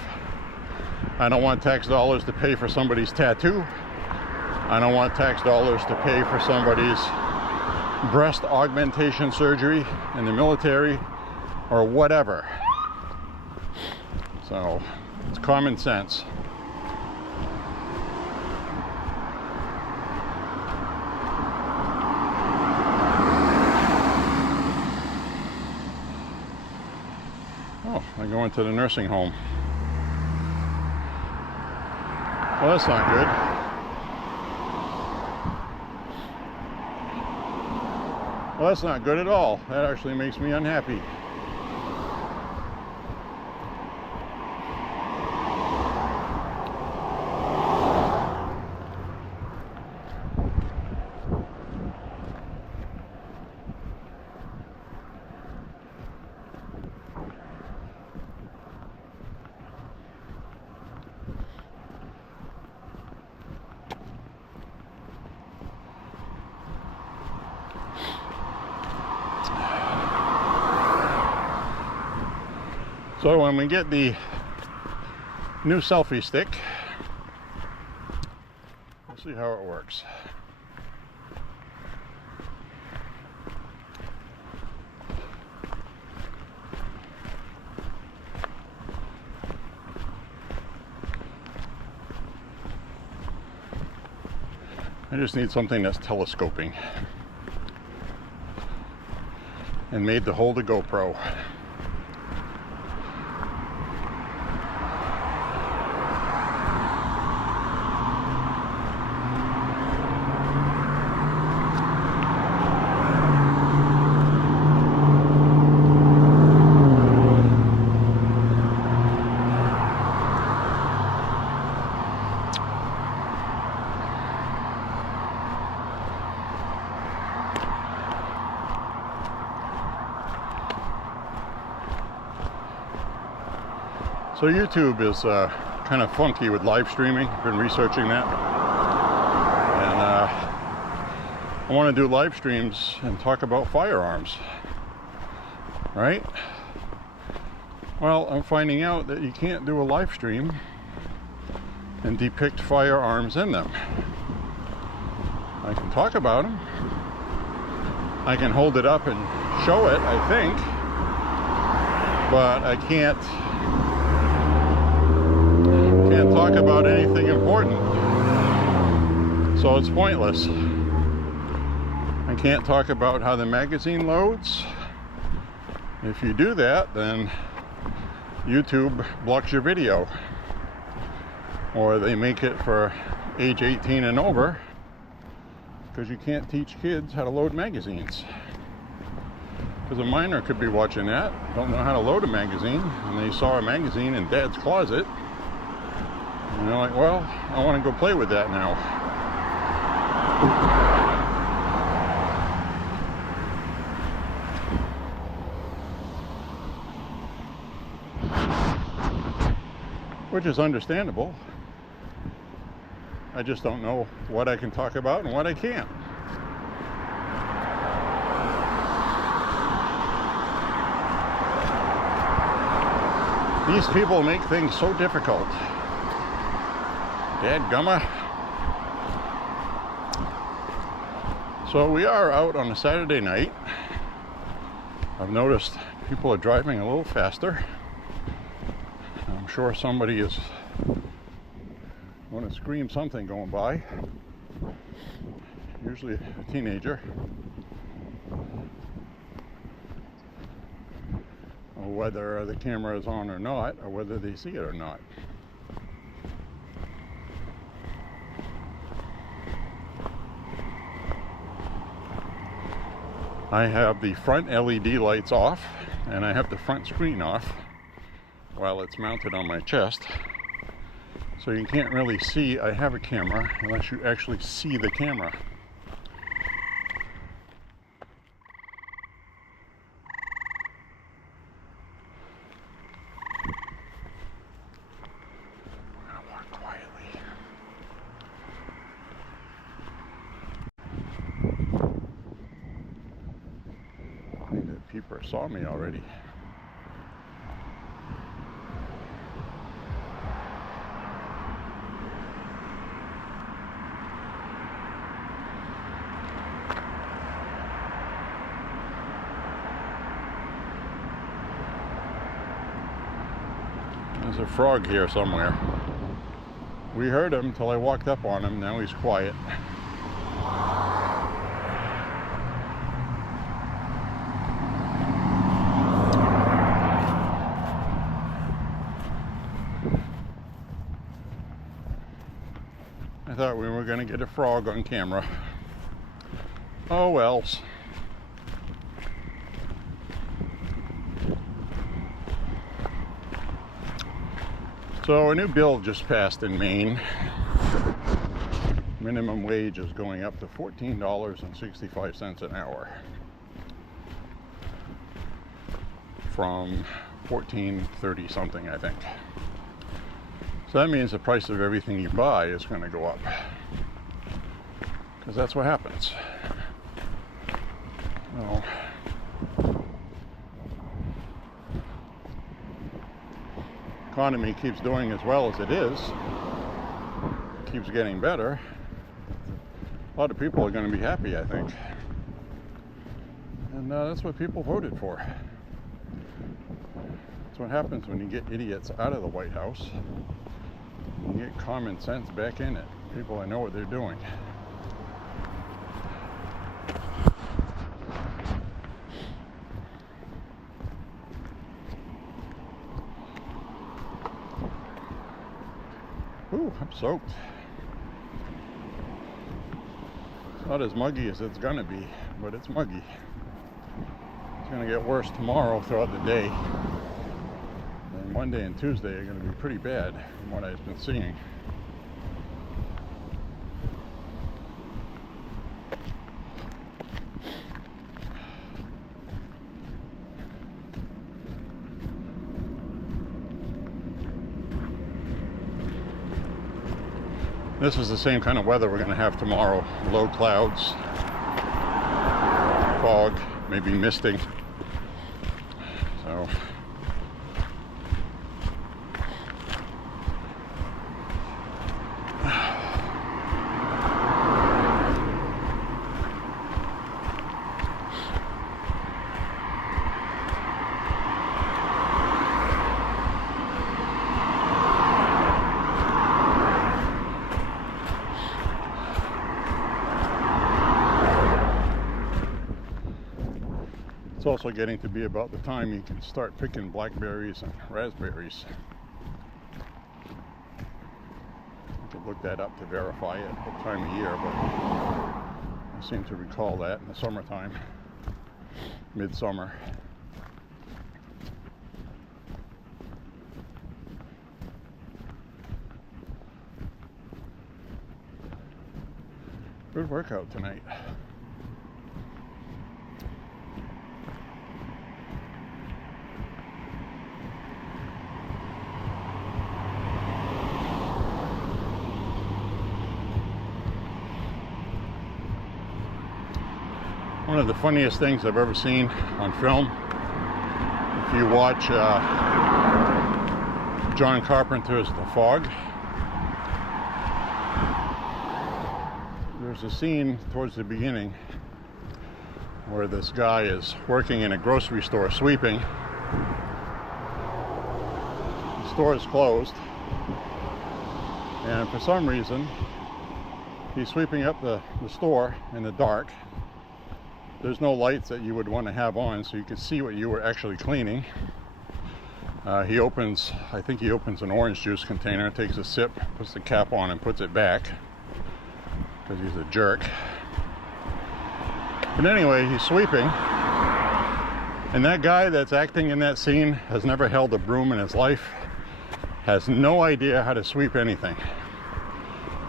I don't want tax dollars to pay for somebody's tattoo. I don't want tax dollars to pay for somebody's breast augmentation surgery in the military or whatever. So it's common sense. Oh, I go into the nursing home. Well, that's not good. Well, that's not good at all. That actually makes me unhappy. So when we get the new selfie stick, we'll see how it works. I just need something that's telescoping. and made the hold a GoPro. So YouTube is kind of funky with live streaming. I've been researching that. And I want to do live streams and talk about firearms. Right? Well, I'm finding out that you can't do a live stream and depict firearms in them. I can talk about them. I can hold it up and show it, I think. But I can't talk about anything important, so it's pointless. I can't talk about how the magazine loads. If you do that, then YouTube blocks your video, or they make it for age 18 and over, because you can't teach kids how to load magazines. Because a minor could be watching that, don't know how to load a magazine, and they saw a magazine in Dad's closet. And they're like, well, I want to go play with that now. Which is understandable. I just don't know what I can talk about and what I can't. These people make things so difficult. Dadgumma. So we are out on a Saturday night. I've noticed people are driving a little faster. I'm sure somebody is going to scream something going by. Usually a teenager. Or whether the camera is on or not, or whether they see it or not. I have the front LED lights off, and I have the front screen off while it's mounted on my chest. So you can't really see I have a camera unless you actually see the camera. I'm gonna walk quietly. I think that peeper saw me already. There's a frog here somewhere. We heard him till I walked up on him. Now he's quiet. I thought we were going to get a frog on camera. Oh well. So a new bill just passed in Maine. Minimum wage is going up to $14.65 an hour from $14.30 something, I think. So that means the price of everything you buy is going to go up, because that's what happens. Well, economy keeps doing as well as it is, keeps getting better, a lot of people are going to be happy, I think. And that's what people voted for. That's what happens when you get idiots out of the White House. You get common sense back in it. People that know what they're doing. soaked. It's not as muggy as it's gonna be, but it's muggy. It's gonna get worse tomorrow throughout the day. And Monday and Tuesday are gonna be pretty bad from what I've been seeing. This is the same kind of weather we're going to have tomorrow. Low clouds, fog, maybe misting. So it's also getting to be about the time you can start picking blackberries and raspberries. I could look that up to verify it, what time of year, but I seem to recall that in the summertime, midsummer. Good workout tonight. One of the funniest things I've ever seen on film, if you watch John Carpenter's The Fog, there's a scene towards the beginning where this guy is working in a grocery store sweeping. The store is closed, and for some reason he's sweeping up the store in the dark. There's no lights that you would want to have on so you can see what you were actually cleaning. He opens, I think he opens an orange juice container, takes a sip, puts the cap on and puts it back because he's a jerk. But anyway, he's sweeping, and that guy that's acting in that scene has never held a broom in his life, has no idea how to sweep anything.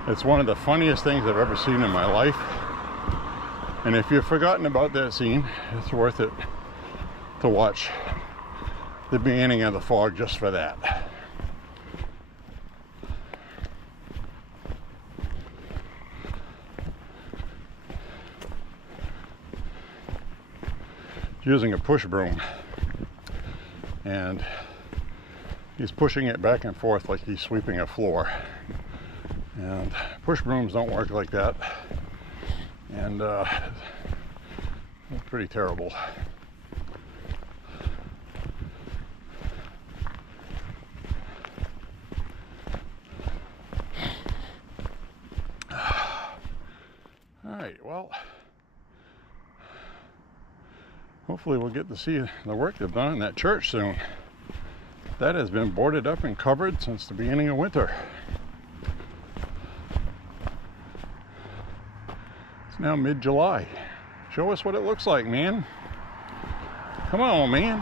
It's one of the funniest things I've ever seen in my life. And if you've forgotten about that scene, it's worth it to watch the beginning of The Fog just for that. He's using a push broom, and he's pushing it back and forth like he's sweeping a floor. And push brooms don't work like that. And it's pretty terrible. All right, well, hopefully we'll get to see the work they've done in that church soon. That has been boarded up and covered since the beginning of winter. Now mid-July. Show us what it looks like, man. Come on, man.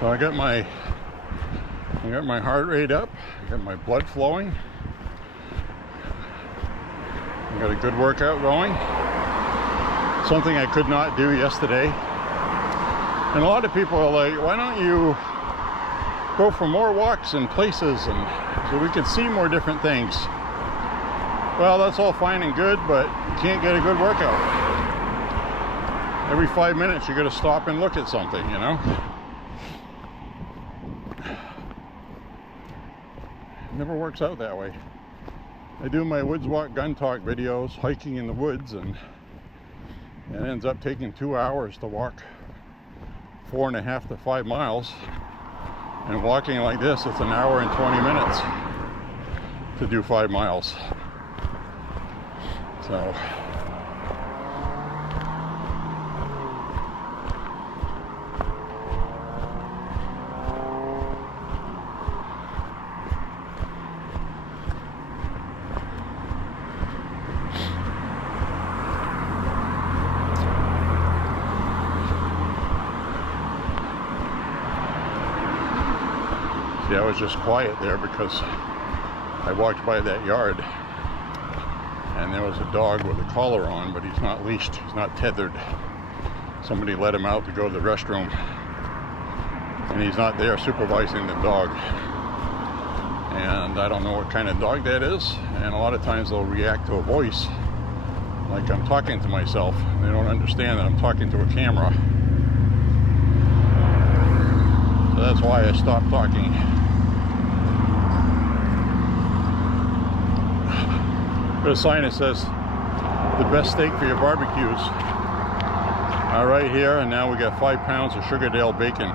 So I got my heart rate up. I got my blood flowing. I got a good workout going. Something I could not do yesterday. And a lot of people are like, why don't you go for more walks and places and so we can see more different things? Well, that's all fine and good, but you can't get a good workout. Every 5 minutes you got to stop and look at something, you know? It never works out that way. I do my Woods Walk Gun Talk videos, hiking in the woods, and it ends up taking 2 hours to walk 4.5 to 5 miles. And walking like this, it's 1 hour and 20 minutes to do 5 miles. So see, I was just quiet there because I walked by that yard and there was a dog with a collar on, but he's not leashed, he's not tethered. Somebody let him out to go to the restroom and he's not there supervising the dog. And I don't know what kind of dog that is, and a lot of times they'll react to a voice like I'm talking to myself. They don't understand that I'm talking to a camera. So that's why I stopped talking. There's a sign that says the best steak for your barbecues are right here, and now we got 5 pounds of Sugardale bacon.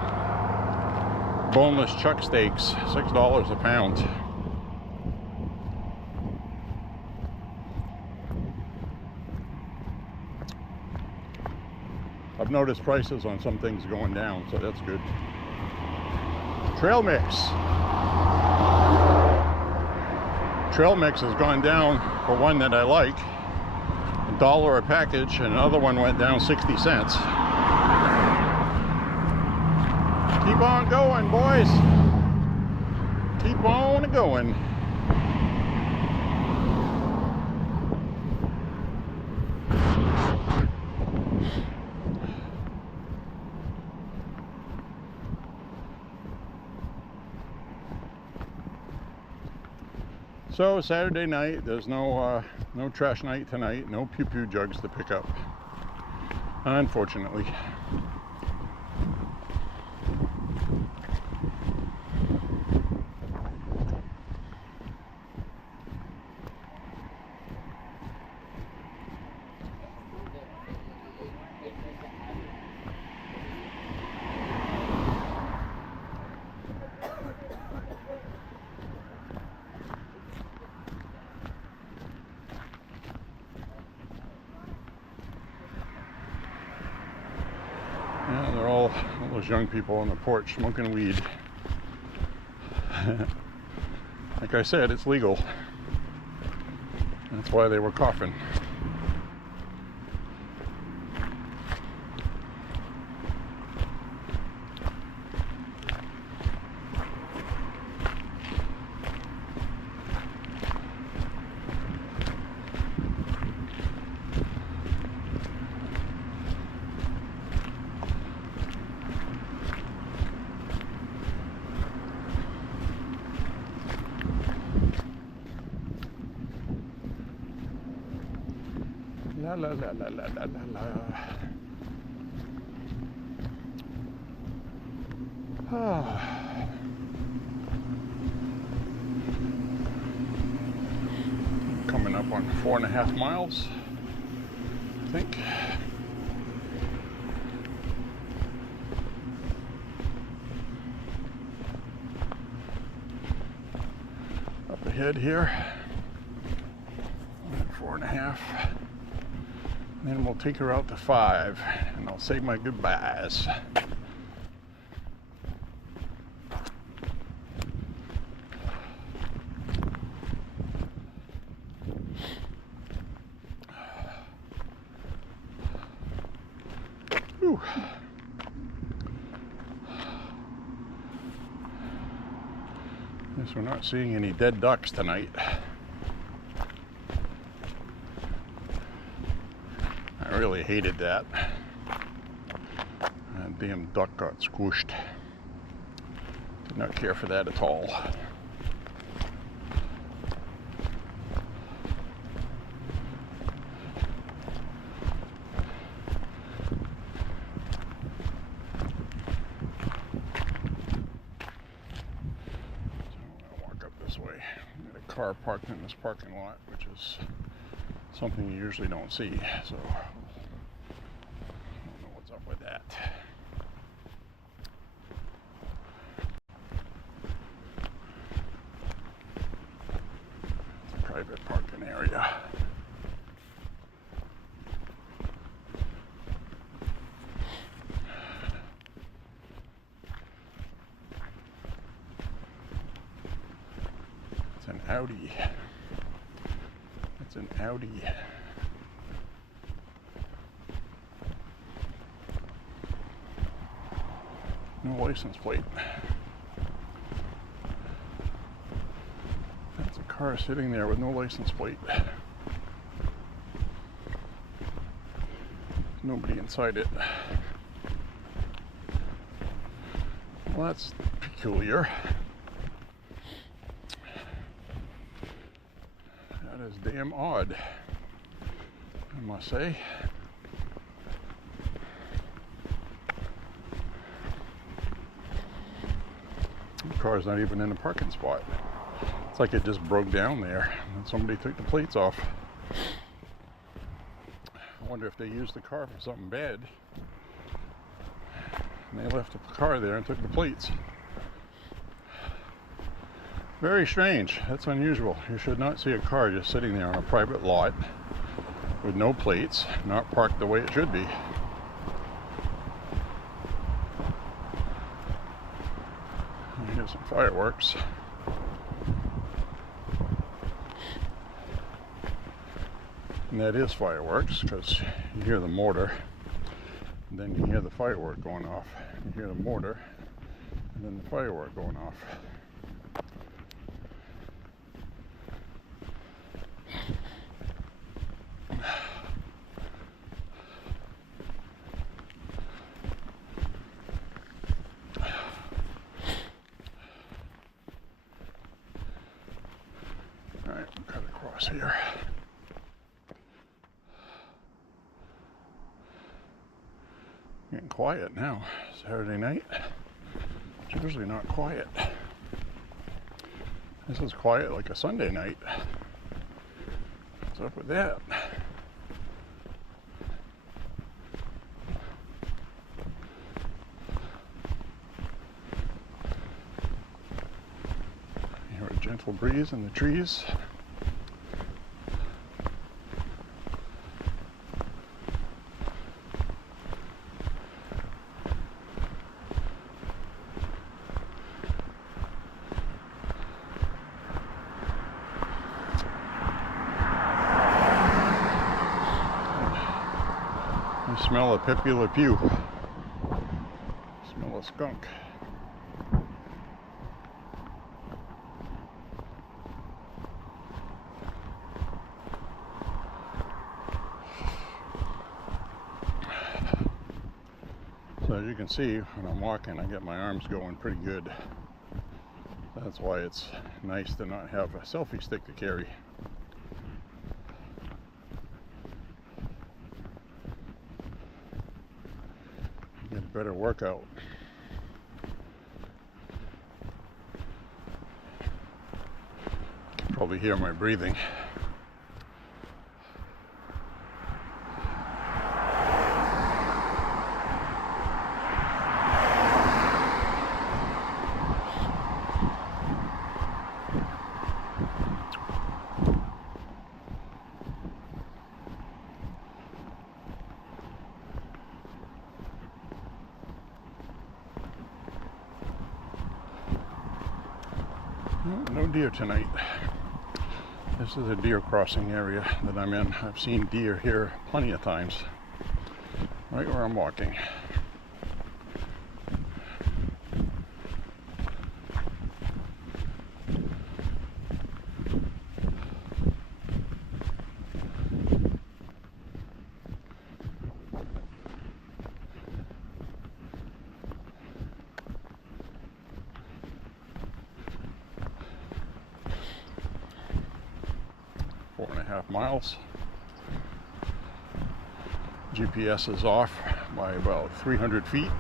Boneless chuck steaks, $6 a pound. I've noticed prices on some things going down, so that's good. Trail mix. Trail mix has gone down for one that I like, $1 a package, and another one went down 60 cents. Keep on going, boys. Keep on going. So Saturday night, there's no trash night tonight, no pew-pew jugs to pick up, unfortunately. Yeah, they're all those young people on the porch smoking weed. Like I said, it's legal. That's why they were coughing. La la la la la la la la. Coming up on 4.5 miles, I think. Up ahead here, 4.5. Then we'll take her out to 5, and I'll say my goodbyes. Whew. Guess we're not seeing any dead ducks tonight. I really hated that. That damn duck got squished. Did not care for that at all. Car parked in this parking lot, which is something you usually don't see, so I don't know what's up with that. It's a private parking area. Audi. That's an Audi. No license plate. That's a car sitting there with no license plate. Nobody inside it. Well, that's peculiar. That is damn odd, I must say. The car's not even in a parking spot. It's like it just broke down there and somebody took the plates off. I wonder if they used the car for something bad and they left the car there and took the plates. Very strange. That's unusual. You should not see a car just sitting there on a private lot with no plates, not parked the way it should be. Here's some fireworks. And that is fireworks because you hear the mortar and then you hear the firework going off. You hear the mortar and then the firework going off. Alright, we'll cut across here. Getting quiet now. Saturday night. It's usually not quiet. This is quiet like a Sunday night. What's up with that? You hear a gentle breeze in the trees. Smell a Pepe Le Pew. Smell a skunk. So as you can see, when I'm walking, I get my arms going pretty good. That's why it's nice to not have a selfie stick to carry. Get a better workout. You can probably hear my breathing. No deer tonight. This is a deer crossing area that I'm in. I've seen deer here plenty of times, right where I'm walking. 4.5 miles. GPS is off by about 300 feet.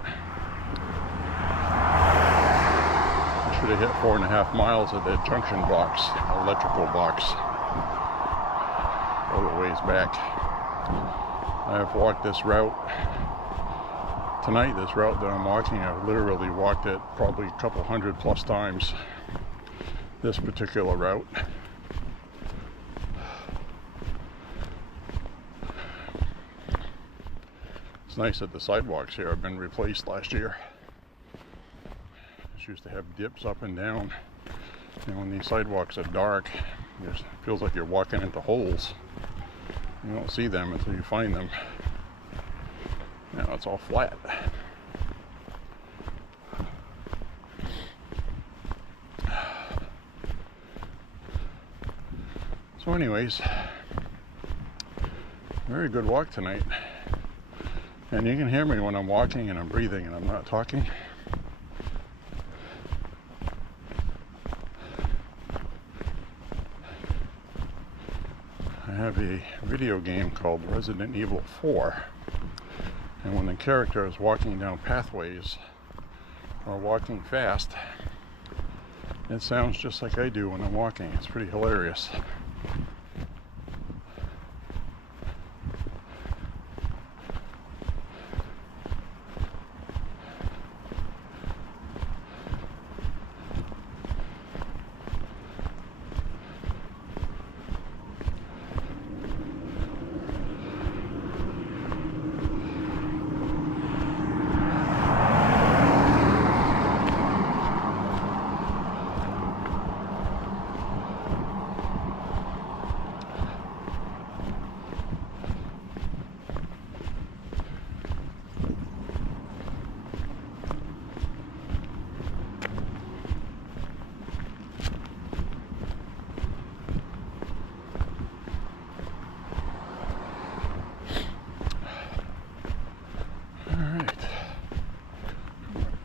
I should have hit 4.5 miles at the junction box, electrical box, all the ways back. I've walked this route. Tonight, this route that I'm walking, I've literally walked it probably a couple hundred plus times. This particular route. It's nice that the sidewalks here have been replaced last year. This used to have dips up and down. And when these sidewalks are dark, it feels like you're walking into holes. You don't see them until you find them. Now it's all flat. So anyways, very good walk tonight. And you can hear me when I'm walking and I'm breathing and I'm not talking. I have a video game called Resident Evil 4. And when the character is walking down pathways or walking fast, it sounds just like I do when I'm walking. It's pretty hilarious.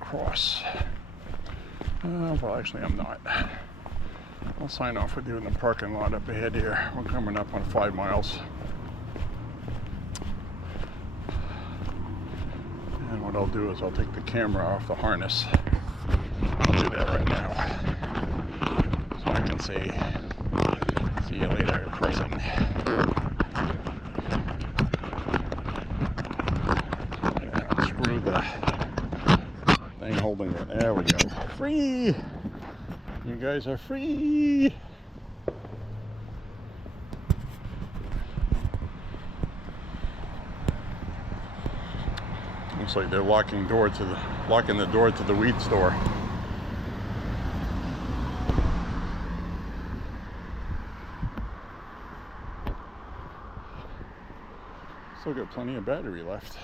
Cross. Well, actually, I'm not. I'll sign off with you in the parking lot up ahead here. We're coming up on 5 miles. And what I'll do is I'll take the camera off the harness. I'll do that right now. So I can say, see you later, crossing. Yeah, screw the thing holding it. There we go. Free! You guys are free! Looks like they're locking the door to the weed store. Still got plenty of battery left.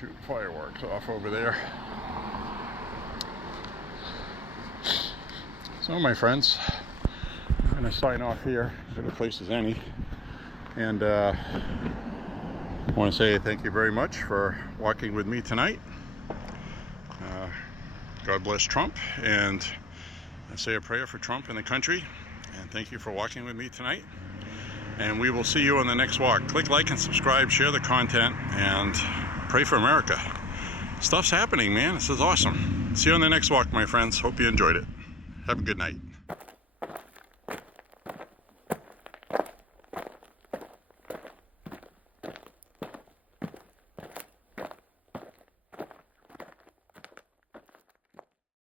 Shooting fireworks off over there. So my friends, I'm going to sign off here, good a place as any, and I want to say thank you very much for walking with me tonight. God bless Trump, and I say a prayer for Trump and the country, and thank you for walking with me tonight, and we will see you on the next walk. Click like and subscribe, share the content, and pray for America. Stuff's happening, man. This is awesome. See you on the next walk, my friends. Hope you enjoyed it. Have a good night.